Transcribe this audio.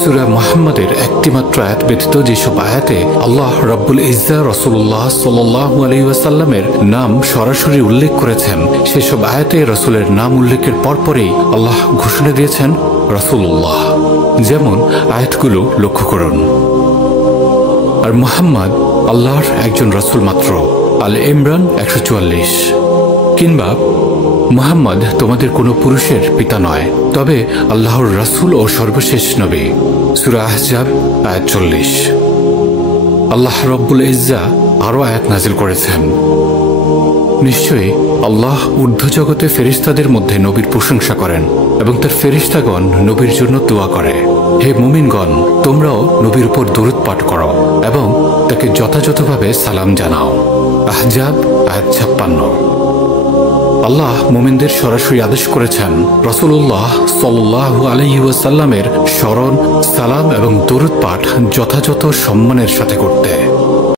সূরা মুহাম্মাদের একটিমাত্র আয়াত ব্যতীত যেসব আয়াতে আল্লাহ রাব্বুল ইজ্জা রাসূলুল্লাহ সাল্লাল্লাহু আলাইহি ওয়াসাল্লামের নাম সরাসরি উল্লেখ করেছেন, সেসব আয়াতে রাসূলের নাম উল্লেখের পরপরই আল্লাহ ঘোষণা দিয়েছেন রাসূলুল্লাহ। যেমন আয়াতগুলো লক্ষ্য করুন। আর মুহাম্মদ আল্লাহর একজন রাসূল মাত্র, আল ইমরান 144। কিংবা মুহাম্মদ তোমাদের কোনো পুরুষের পিতা নয়, তবে আল্লাহর রাসূল ও সর্বশেষ নবী, সূরা আহজাব আয়াত 40। আল্লাহ রব্বুল ইজ্জা আরও আয়াত নাজিল করেছেন, নিশ্চয়ই আল্লাহ ঊর্ধ্ব জগতে ফেরেশতাদের মধ্যে নবীর প্রশংসা করেন এবং তার ফেরেশতাগণ নবীর জন্য দোয়া করে। হে মুমিনগণ, তোমরাও নবীর উপর দরুদ পাঠ করো এবং তাকে যথাযথভাবে সালাম জানাও। আহজাব আয়াত 56। আল্লাহ মুমিনদের সরাসরি আদেশ করেছেন রাসূলুল্লাহ সাল্লাল্লাহু আলাইহি ওয়াসাল্লামের স্মরণ, সালাম এবং দরুদ পাঠ যথাযথ সম্মানের সাথে করতে।